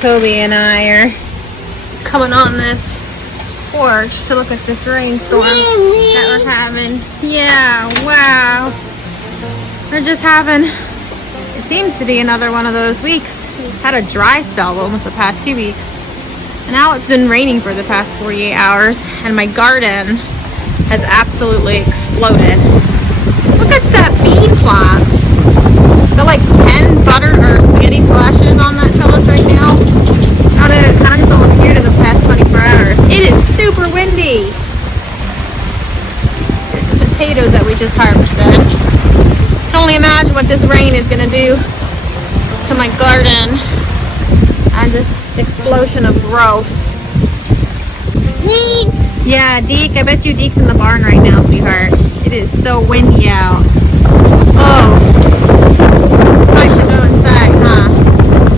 Toby and I are coming on this porch to look at this rainstorm that we're having. Yeah, wow. We're just having, it seems to be another one of those weeks. We've had a dry spell almost the past 2 weeks. And now it's been raining for the past 48 hours. And my garden has absolutely exploded. Look at that bean plant. Got like 10 buttered or spaghetti squashes on that trellis right now. Kind of just all appeared in the past 24 hours. It is super windy. Here's the potatoes that we just harvested. I can only imagine what this rain is going to do to my garden and just explosion of growth. Deke! Yeah, Deke. I bet you Deke's in the barn right now, sweetheart. It is so windy out. Oh. I should go inside, huh?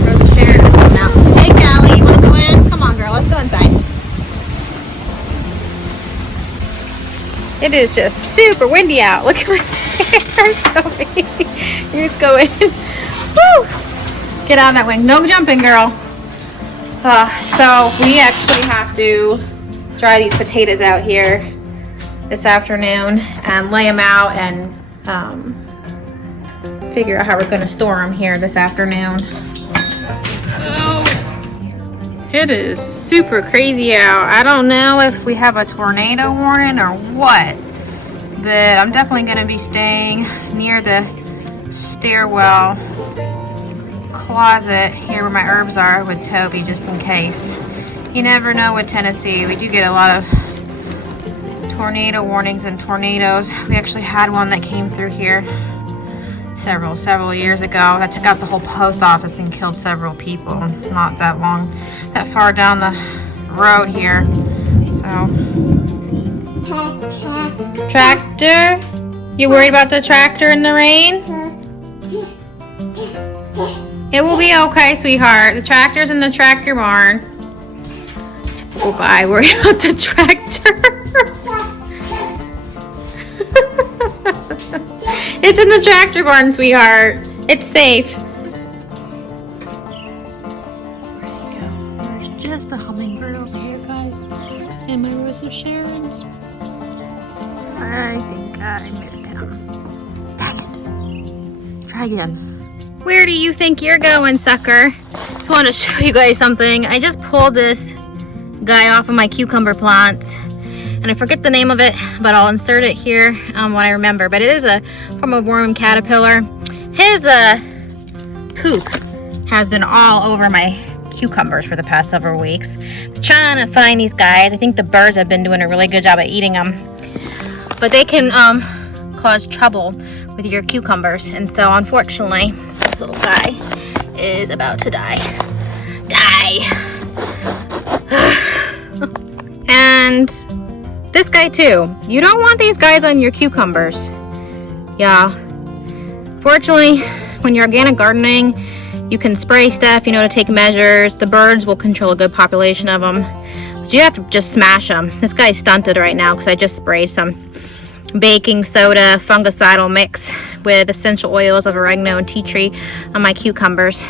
Rosa Sharon is coming out. Hey, Callie, you want to go in? Come on, girl. Let's go inside. It is just super windy out. Look at my hair, Toby. You just go in. Woo! Get on that wing. No jumping, girl. So we actually have to dry these potatoes out here this afternoon and lay them out and figure out how we're going to store them here this afternoon. Oh, it is super crazy out. I don't know if we have a tornado warning or what, but I'm definitely going to be staying near the stairwell closet here where my herbs are with Toby, just in case. You never know with Tennessee. We do get a lot of tornado warnings and tornadoes. We actually had one that came through here several years ago that took out the whole post office and killed several people not that far down the road here. So, tractor? You worried about the tractor in the rain? It will be okay, sweetheart. The tractor's in the tractor barn. Typical guy worried about the tractor. It's in the tractor barn, sweetheart. It's safe. There you go. There's just a hummingbird over here, guys. And my Rosa Sharon's. I think I missed him. Dang it. Try again. Where do you think you're going, sucker? Just want to show you guys something. I just pulled this guy off of my cucumber plants. And I forget the name of it, but I'll insert it here when I remember. But it is from a worm caterpillar. His poop has been all over my cucumbers for the past several weeks. I'm trying to find these guys. I think the birds have been doing a really good job at eating them. But they can cause trouble with your cucumbers. And so unfortunately, this little guy is about to die. And this guy too. You don't want these guys on your cucumbers. Yeah. Fortunately, when you're organic gardening, you can spray stuff, to take measures. The birds will control a good population of them. But you have to just smash them. This guy's stunted right now because I just sprayed some baking soda fungicidal mix with essential oils of oregano and tea tree on my cucumbers.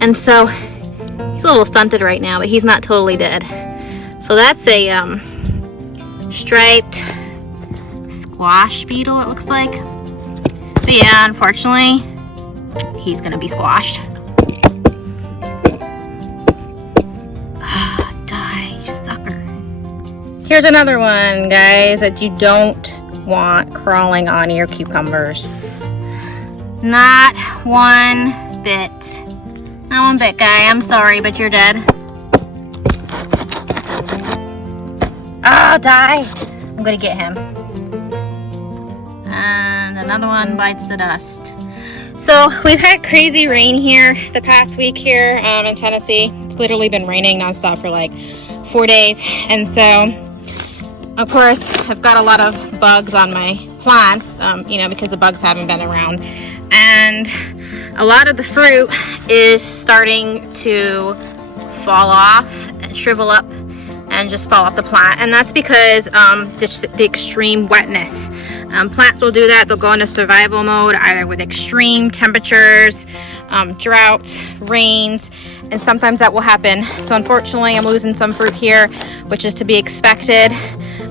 And so he's a little stunted right now, but he's not totally dead. So that's a striped squash beetle, it looks like. But yeah, unfortunately, he's gonna be squashed. Die, you sucker. Here's another one, guys, that you don't want crawling on your cucumbers. Not one bit. Not one bit, guy. I'm sorry, but you're dead. Oh, die. I'm gonna get him. And another one bites the dust. So we've had crazy rain here the past week here in Tennessee. It's literally been raining nonstop for like 4 days. And so, of course, I've got a lot of bugs on my plants, because the bugs haven't been around. And a lot of the fruit is starting to fall off and shrivel up and just fall off the plant, and that's because the extreme wetness. Plants will do that. They'll go into survival mode either with extreme temperatures, droughts, rains, and sometimes that will happen. So unfortunately, I'm losing some fruit here, which is to be expected,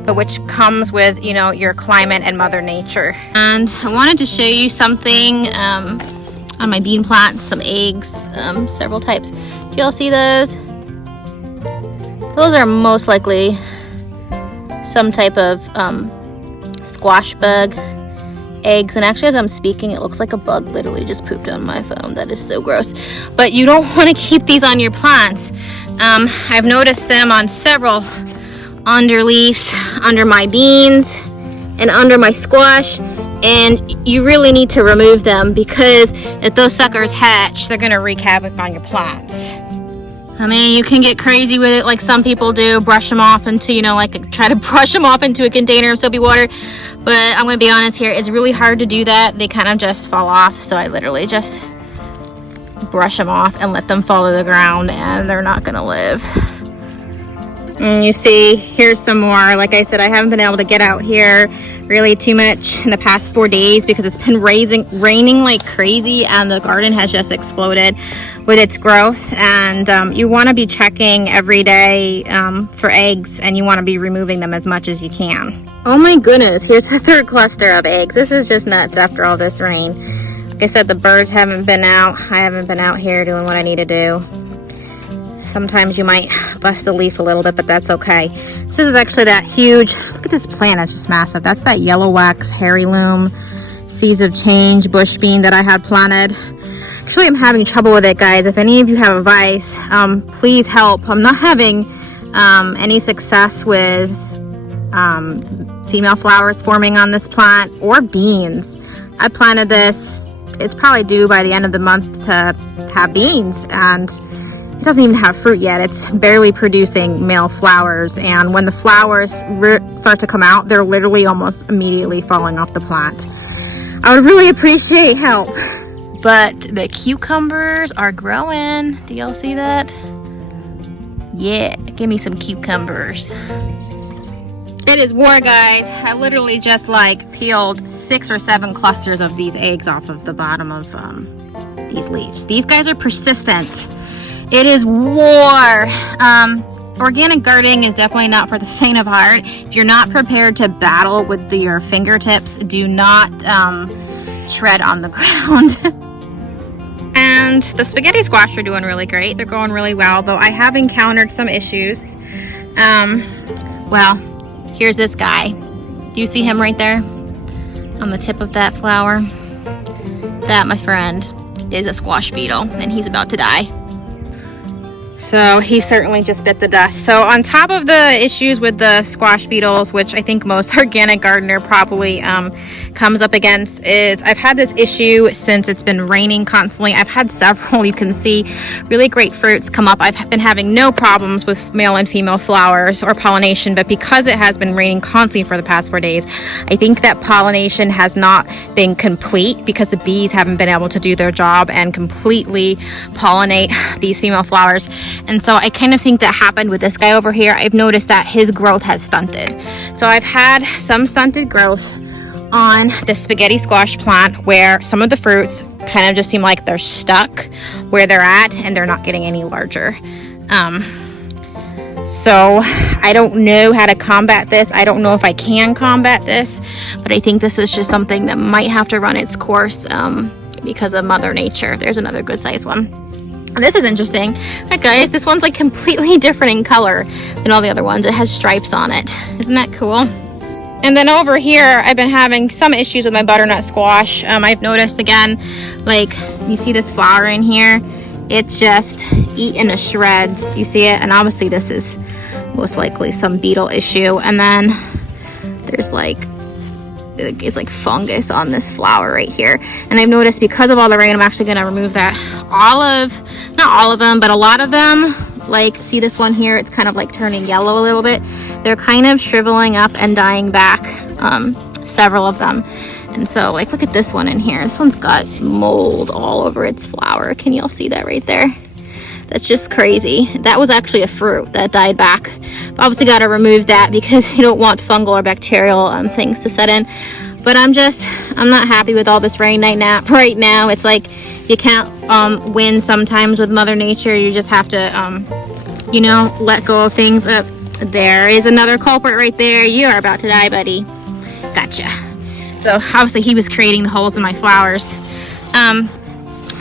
but which comes with, you know, your climate and Mother Nature. And I wanted to show you something on my bean plants, some eggs, several types. Do y'all see those? Those are most likely some type of squash bug eggs, and actually as I'm speaking it looks like a bug literally just pooped on my phone. That is so gross. But you don't want to keep these on your plants. I've noticed them on several underleaves, under my beans and under my squash, and you really need to remove them because if those suckers hatch, they're gonna wreak havoc on your plants. I mean, you can get crazy with it like some people do, brush them off into, you know, like try to brush them off into a container of soapy water. But I'm going to be honest here, it's really hard to do that. They kind of just fall off. So I literally just brush them off and let them fall to the ground, and they're not going to live. And you see, here's some more. Like I said, I haven't been able to get out here really too much in the past 4 days because it's been raining like crazy, and the garden has just exploded with its growth. And you want to be checking every day for eggs, and you want to be removing them as much as you can. Oh my goodness, here's the third cluster of eggs. This is just nuts after all this rain. Like I said, the birds haven't been out. I haven't been out here doing what I need to do. Sometimes you might bust the leaf a little bit, but that's okay. This is actually that huge, look at this plant, it's just massive. That's that yellow wax hairy loom seeds of change bush bean that I had planted. Actually, I'm having trouble with it, guys. If any of you have advice, please help. I'm not having any success with female flowers forming on this plant or beans. I planted this, it's probably due by the end of the month to have beans, and it doesn't even have fruit yet. It's barely producing male flowers, and when the flowers start to come out, they're literally almost immediately falling off the plant. I would really appreciate help. But the cucumbers are growing. Do y'all see that? Yeah, give me some cucumbers. It is war, guys. I literally just like peeled 6 or 7 clusters of these eggs off of the bottom of these leaves. These guys are persistent. It is war. Organic gardening is definitely not for the faint of heart. If you're not prepared to battle with your fingertips, do not shred on the ground. And the spaghetti squash are doing really great. They're growing really well, though I have encountered some issues. Well, here's this guy. Do you see him right there on the tip of that flower? That, my friend, is a squash beetle, and he's about to die. So he certainly just bit the dust. So on top of the issues with the squash beetles, which I think most organic gardener probably comes up against, is I've had this issue since it's been raining constantly. I've had several, you can see, really great fruits come up. I've been having no problems with male and female flowers or pollination, but because it has been raining constantly for the past 4 days, I think that pollination has not been complete because the bees haven't been able to do their job and completely pollinate these female flowers. And so I kind of think that happened with this guy over here. I've noticed that his growth has stunted. So I've had some stunted growth on the spaghetti squash plant where some of the fruits kind of just seem like they're stuck where they're at and they're not getting any larger. So I don't know how to combat this. I don't know if I can combat this, but I think this is just something that might have to run its course because of Mother Nature. There's another good sized one. This is interesting. Look, guys, this one's like completely different in color than all the other ones. It has stripes on it. Isn't that cool? And then over here, I've been having some issues with my butternut squash. I've noticed again, like you see this flower in here, it's just eaten to shreds. You see it? And obviously this is most likely some beetle issue. And then there's like, it's like fungus on this flower right here. And I've noticed because of all the rain, I'm actually going to remove that. Not all of them, but a lot of them, like see this one here, it's kind of like turning yellow a little bit. They're kind of shriveling up and dying back, several of them. And so like look at this one in here. This one's got mold all over its flower. Can y'all see that right there? That's just crazy. That was actually a fruit that died back. Obviously got to remove that because you don't want fungal or bacterial things to set in. But I'm not happy with all this rain right now. It's like You can't win sometimes with Mother Nature. You just have to, you know, let go of things. There is another culprit right there. You are about to die, buddy. Gotcha. So obviously he was creating the holes in my flowers.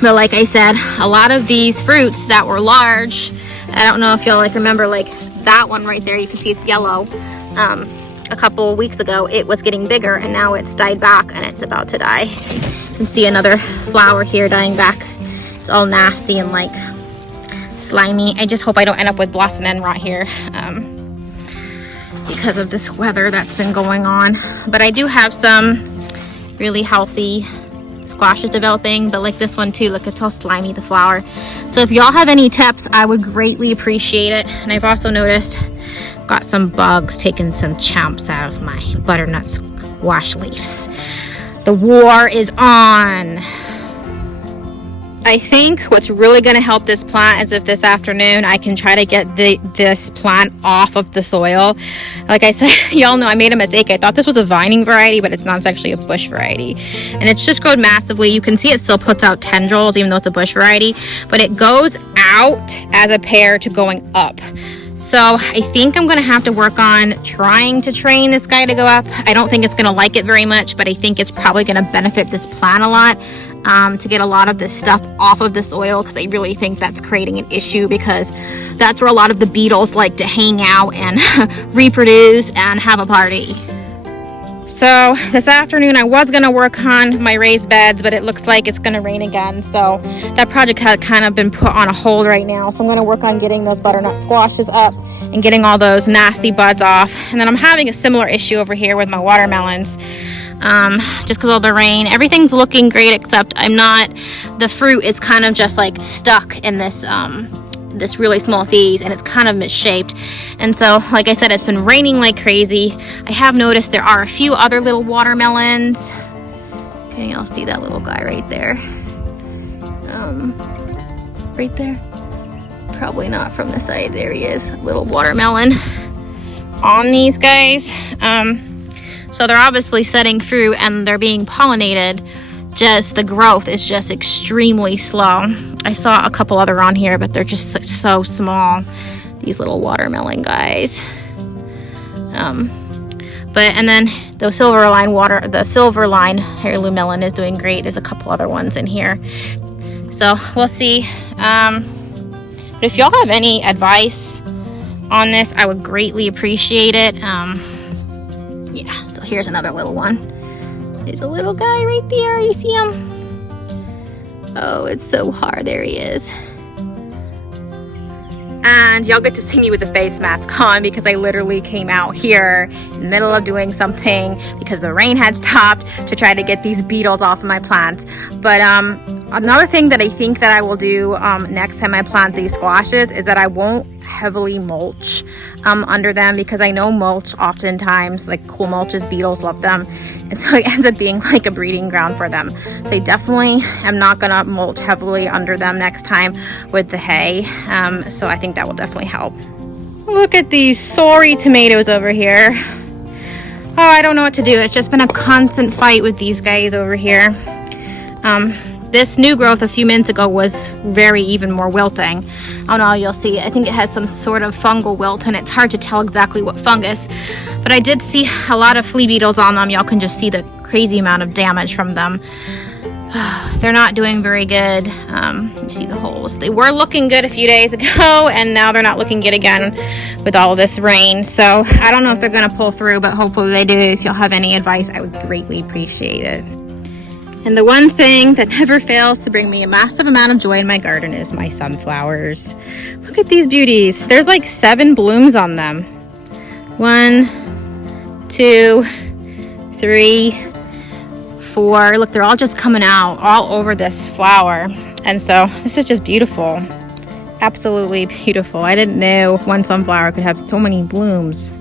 But like I said, a lot of these fruits that were large, I don't know if y'all like remember, like that one right there, you can see it's yellow. A couple weeks ago it was getting bigger, and now it's died back and it's about to die. You can see another flower here dying back. It's all nasty and like slimy. I just hope I don't end up with blossom end rot here, because of this weather that's been going on. But I do have some really healthy squashes developing, but like this one too, look, it's all slimy, the flower. So if y'all have any tips, I would greatly appreciate it. And I've also noticed got some bugs taking some chomps out of my butternut squash leaves. The war is on. I think what's really going to help this plant is if this afternoon I can try to get this plant off of the soil. Like I said, y'all know I made a mistake. I thought this was a vining variety, but it's not. It's actually a bush variety. And it's just grown massively. You can see it still puts out tendrils, even though it's a bush variety. But it goes out as a pair to going up. So I think I'm going to have to work on trying to train this guy to go up. I don't think it's going to like it very much, but I think it's probably going to benefit this plant a lot. To get a lot of this stuff off of the soil, because I really think that's creating an issue, because that's where a lot of the beetles like to hang out and reproduce and have a party. So this afternoon I was going to work on my raised beds, but it looks like it's going to rain again, so that project had kind of been put on a hold right now. So I'm going to work on getting those butternut squashes up and getting all those nasty buds off. And then I'm having a similar issue over here with my watermelons. Just because of the rain. Everything's looking great, except the fruit is kind of just like stuck in this this really small phase, and it's kind of misshaped. And so like I said, it's been raining like crazy. I have noticed there are a few other little watermelons. Okay, you'll see that little guy right there. Right there, probably not from the side. There he is, little watermelon on these guys. So they're obviously setting fruit and they're being pollinated. Just the growth is just extremely slow. I saw a couple other on here, but they're just so small, these little watermelon guys. And then the silver line heirloom melon is doing great. There's a couple other ones in here, so we'll see. But if y'all have any advice on this, I would greatly appreciate it. Yeah, so here's another little one. There's a little guy right there. You see him? Oh, it's so hard. There he is. And y'all get to see me with the face mask on, because I literally came out here in the middle of doing something because the rain had stopped to try to get these beetles off of my plants. But another thing that I think that I will do next time I plant these squashes is that I won't heavily mulch under them, because I know mulch oftentimes, like cool mulches, beetles love them, and so it ends up being like a breeding ground for them. So I definitely am not gonna mulch heavily under them next time with the hay. So I think that will definitely help. Look at these sorry tomatoes over here. Oh, I don't know what to do. It's just been a constant fight with these guys over here. This new growth a few minutes ago was even more wilting. Oh no, you'll see. I think it has some sort of fungal wilt, and it's hard to tell exactly what fungus. But I did see a lot of flea beetles on them. Y'all can just see the crazy amount of damage from them. They're not doing very good. You see the holes. They were looking good a few days ago, and now they're not looking good again with all of this rain. So I don't know if they're going to pull through, but hopefully they do. If y'all have any advice, I would greatly appreciate it. And the one thing that never fails to bring me a massive amount of joy in my garden is my sunflowers. Look at these beauties. There's like 7 blooms on them. 1, 2, 3, 4. Look, they're all just coming out all over this flower. And so this is just beautiful. Absolutely beautiful. I didn't know one sunflower could have so many blooms.